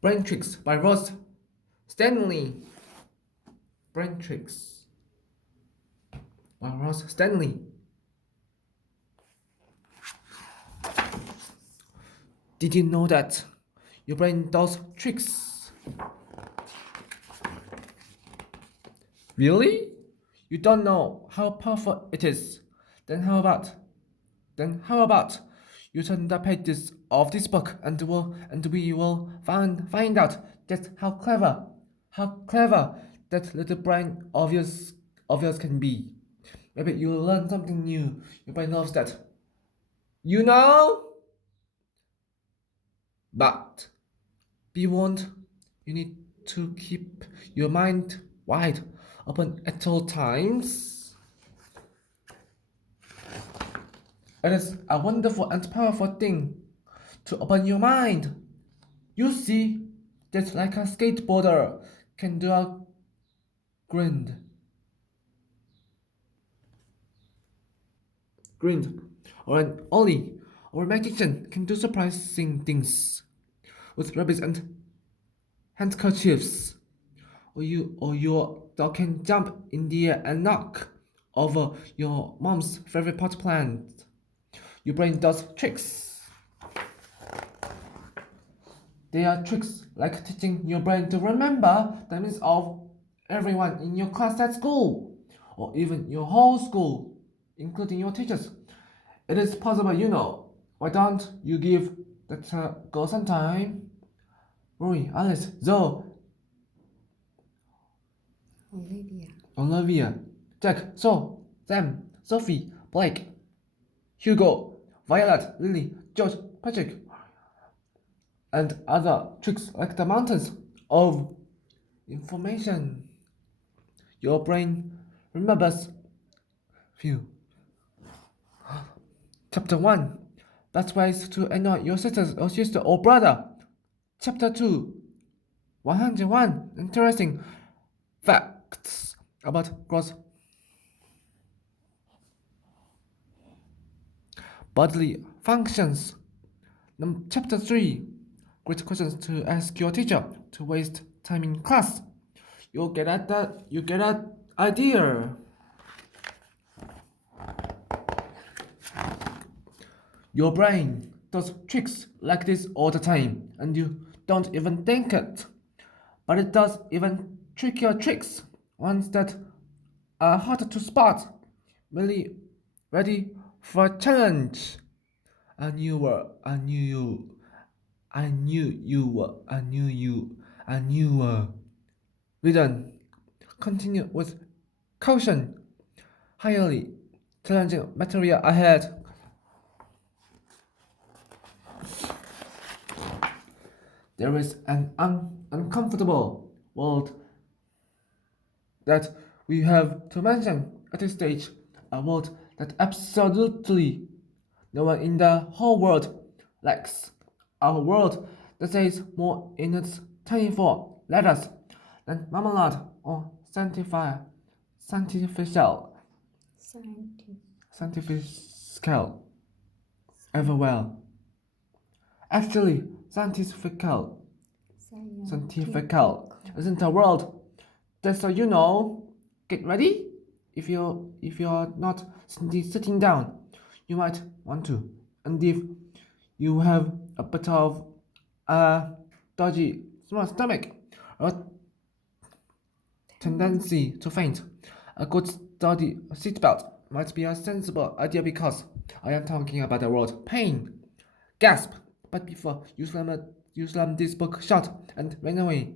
Brain Tricks by Ross Stanley. Brain Tricks by Ross Stanley. Did you know that your brain does tricks? Really? You don't know how powerful it is? Then how about you turn the pages of this book and we will find out just how clever that little brain of yours can be. Maybe you'll learn something new. Your brain loves that. You know? But be warned, you need to keep your mind wide open at all times. It is a wonderful and powerful thing to open your mind. You see, just like a skateboarder can do a grind, or an ollie, or a magician can do surprising things with rabbits and handkerchiefs. Or your dog can jump in the air and knock over your mom's favorite pot plant. Your brain does tricks. They are tricks like teaching your brain to remember the names of everyone in your class at school, or even your whole school, including your teachers. It is possible, you know. Why don't you give that a go sometime? Rory, Alice, Zoe, Olivia, Jack, Sam, Sophie, Blake, Hugo, Violet, Lily, George, Patrick, and other tricks like the mountains of information. Your brain remembers few. Chapter 1. Best ways to annoy your sister or brother. Chapter 2. 101 interesting facts about gross bodily functions. Chapter 3. Great questions to ask your teacher to waste time in class. You get that idea. Your brain does tricks like this all the time, and you don't even think it. But it does even trickier tricks, ones that are harder to spot. Really ready for a challenge? I knew you were. We done. Continue with caution. Highly challenging material ahead. There is an uncomfortable world that we have to mention at this stage, a world that absolutely no one in the whole world likes. A world that says more in its 24 letters than marmalade or scientifical scientifical ever well. Actually, scientifical isn't a world. Just so you know, get ready. If you're not sitting down, you might want to. And if you have a bit of a dodgy small stomach or tendency to faint, a good sturdy seatbelt might be a sensible idea because I am talking about the word pain. Gasp! But before you slam this book shut and run away,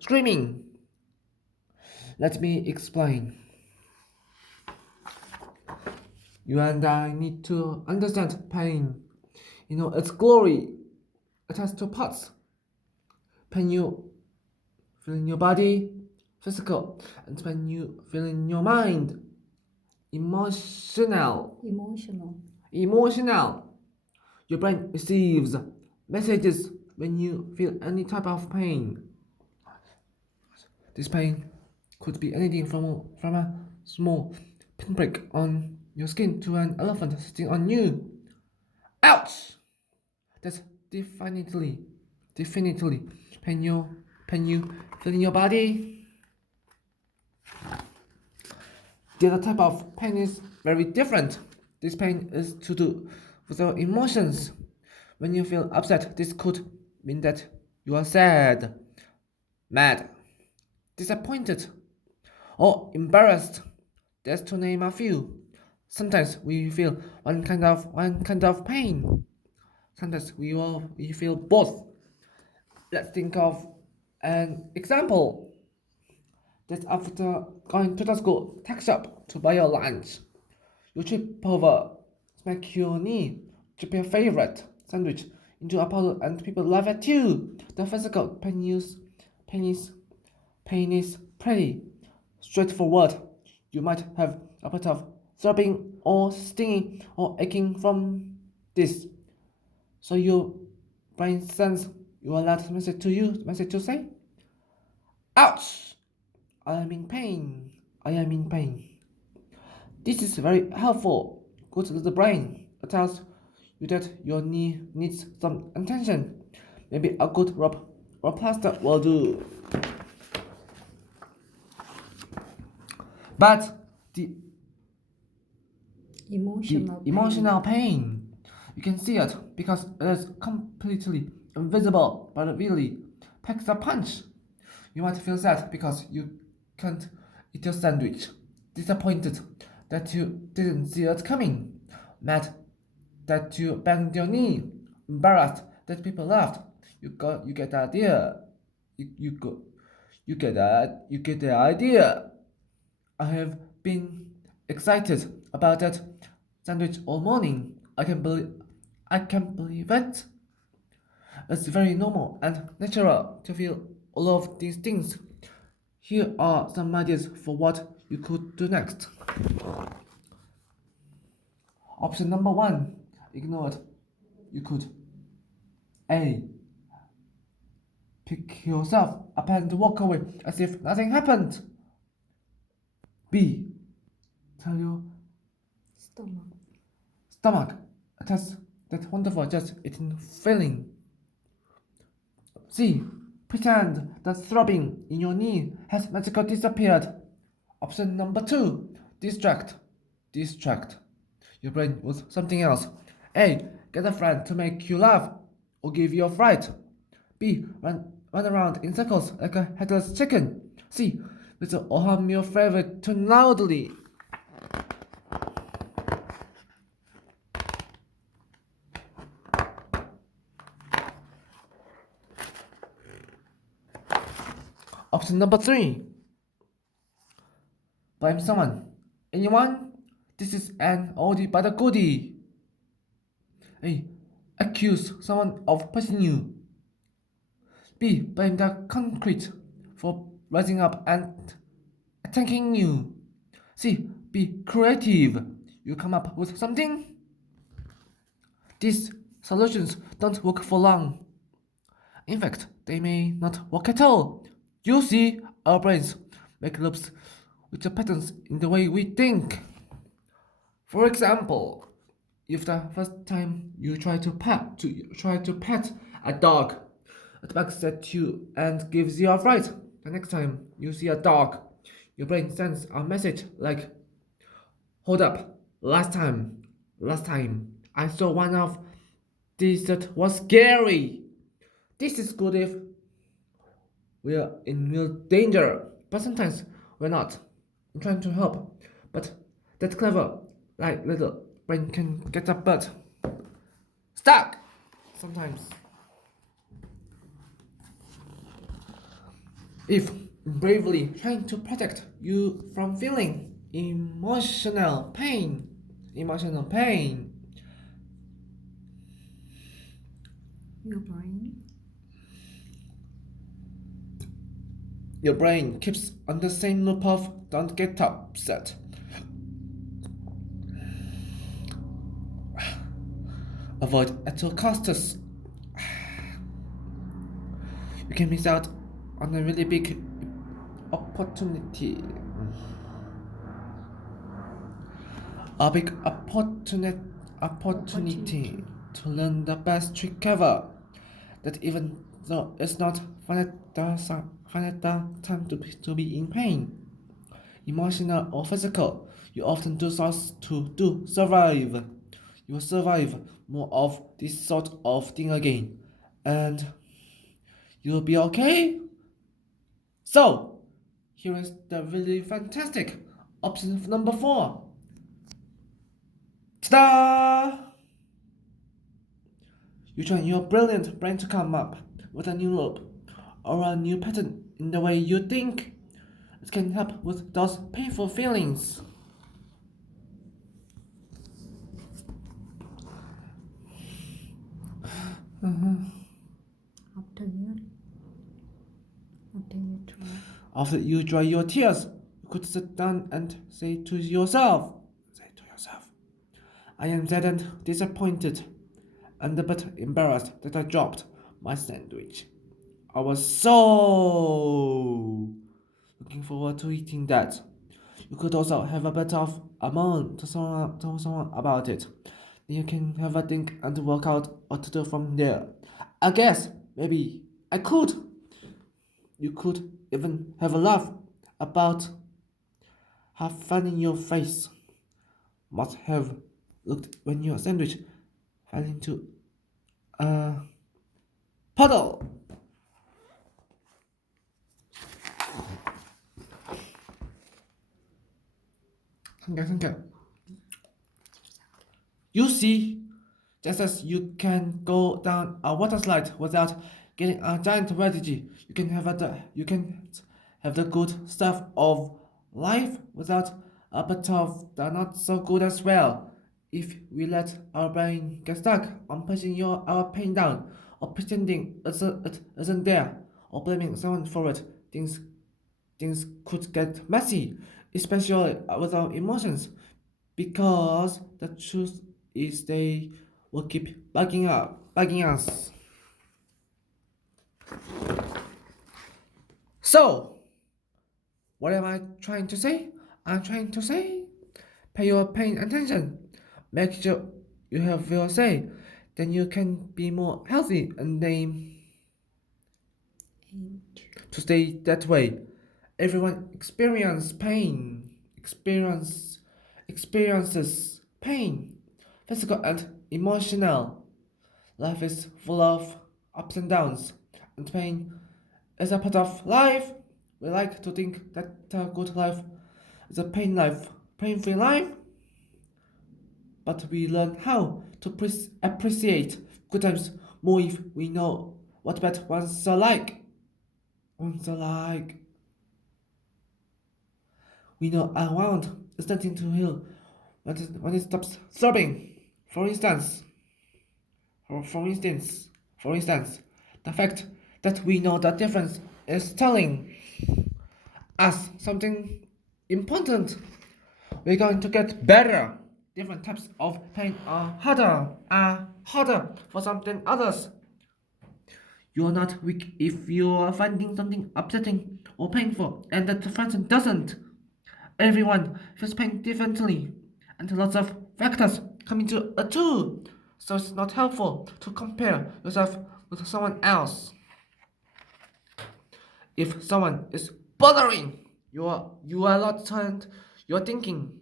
screaming. Let me explain. You and I need to understand pain. You know, its glory. It has two parts. Pain you feel in your body, physical, and pain you feel in your mind, emotional. Your brain receives messages when you feel any type of pain. This pain could be anything from a small pinprick on your skin to an elephant sitting on you. Ouch! That's definitely Definitely. Can you feel in your body? The other type of pain is very different. This pain is to do with your emotions. When you feel upset, this could mean that you are sad, mad, disappointed, or embarrassed. That's to name a few. Sometimes we feel one kind of pain. Sometimes we feel both. Let's think of an example. That after going to the school tech shop to buy your lunch, you trip over, smack your knee, chip your favorite sandwich into a puddle, and people laugh at you. The physical pain is, pain is pretty straightforward. You might have a bit of throbbing or stinging or aching from this. So your brain sends you a loud message to say, ouch! I am in pain. I am in pain. This is very helpful. Go to the brain. It tells you that your knee needs some attention. Maybe a good rub or plaster will do. But the emotional pain, you can see it because it is completely invisible, but really packs a punch. You might feel sad because you can't eat your sandwich, disappointed that you didn't see it coming, mad that you banged your knee, embarrassed that people laughed. You get the idea. You go, you get the idea. I have been excited about that sandwich all morning. I can't believe it. It's very normal and natural to feel all of these things. Here are some ideas for what you could do next. Option number 1, ignore it. You could A. Pick yourself up and walk away as if nothing happened. B. Tell your stomach it has that wonderful just eating feeling. C. Pretend that throbbing in your knee has magically disappeared. Option number 2. Distract your brain with something else. A. Get a friend to make you laugh or give you a fright. B. Run around in circles like a headless chicken. C. Whistle or hum your favorite tune loudly. Option number 3. Blame someone. Anyone? This is an oldie but a goodie. A. Accuse someone of pushing you. B. Blame the concrete for rising up and attacking you. C. Be creative. You come up with something? These solutions don't work for long. In fact, they may not work at all. You see, our brains make loops with the patterns in the way we think. For example, if the first time you try to pet a dog, it barks at you and gives you a fright. The next time you see a dog, your brain sends a message like, hold up, last time I saw one of these that was scary. This is good if we're in real danger, but sometimes we're not. I'm trying to help, but that clever, like little brain can get a butt stuck sometimes. If bravely trying to protect you from feeling emotional pain, your brain keeps on the same loop of don't get upset. Avoid at all costs. You can miss out on a really big opportunity. A big opportunity to learn the best trick ever that even So it's not find the time to be in pain, emotional or physical. You often do so to survive. You will survive more of this sort of thing again, and you'll be okay. So here is the really fantastic option number 4. Ta-da! You train your brilliant brain to come up with a new loop or a new pattern in the way you think. It can help with those painful feelings. After you try. After you dry your tears, you could sit down and say to yourself, I am saddened, disappointed, and a bit embarrassed that I dropped my sandwich. I was so looking forward to eating that. You could also have a bit of a moan to someone about it. Then you can have a think and work out what to do from there. I guess maybe I could. You could even have a laugh about how funny your face must have looked when your sandwich fell into a puddle. 생각. You see, just as you can go down a water slide without getting a giant wedgie, you can have the good stuff of life without a bit of the not so good as well. If we let our brain get stuck on pushing our pain down, or pretending it isn't there, or blaming someone for it, things could get messy, especially with our emotions, because the truth is they will keep bugging us. So, what am I trying to say? I'm trying to say, pay your pain attention. Make sure you have your say. Then you can be more healthy and aim to stay that way. Everyone experiences pain, physical and emotional. Life is full of ups and downs, and pain is a part of life. We like to think that a good life is a pain-free life, but we learn how to appreciate good times more if we know what bad ones are like. We know our wound is starting to heal when it stops throbbing. For instance, for instance, the fact that we know the difference is telling us something important. We're going to get better. Different types of pain are harder for some than others. You're not weak if you're finding something upsetting or painful, and that person doesn't. Everyone feels pain differently, and lots of factors come into it too. So it's not helpful to compare yourself with someone else. If someone is bothering you are not turned, you're thinking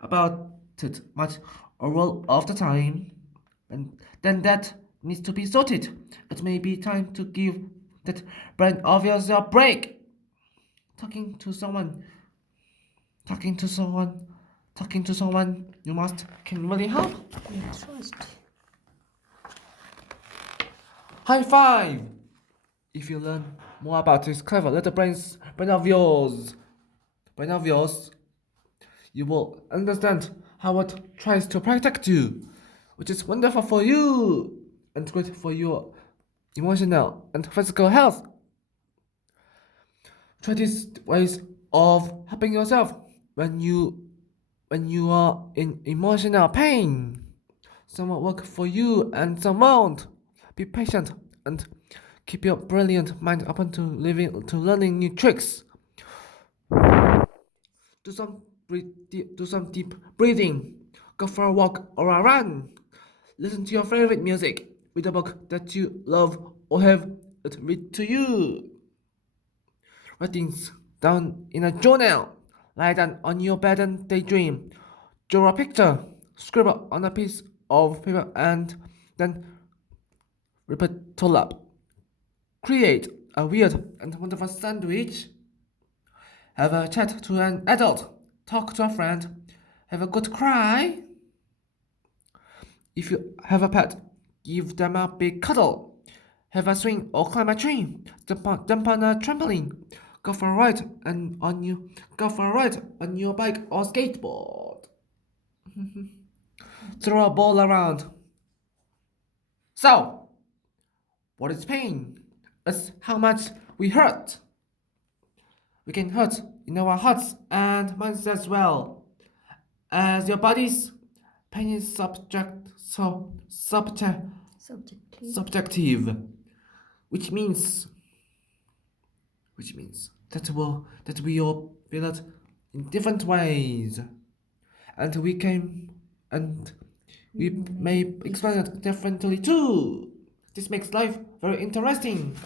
about it much or all of the time, and then that needs to be sorted. It may be time to give that brain of yours a break. Talking to someone talking to someone talking to someone you must can really help. Trust. High five! If you learn more about this clever little brain of yours, you will understand how it tries to protect you, which is wonderful for you and great for your emotional and physical health. Try these ways of helping yourself when you are in emotional pain. Some will work for you and some won't. Be patient and keep your brilliant mind open to learning new tricks. Do some deep breathing. Go for a walk or a run. Listen to your favorite music. Read a book that you love or have but read to you. Write things down in a journal. Lie down on your bed and daydream. Draw a picture. Scribble on a piece of paper and then rip it all up. Create a weird and wonderful sandwich. Have a chat to an adult. Talk to a friend. Have a good cry. If you have a pet, give them a big cuddle. Have a swing or climb a tree. Jump on a trampoline. Go for a ride on your bike or skateboard. Throw a ball around. So, what is pain? It's how much we hurt. We can hurt in our hearts and minds as well. As your body's pain is subjective, which means that we all feel it in different ways, and we may explain it differently too. This makes life very interesting.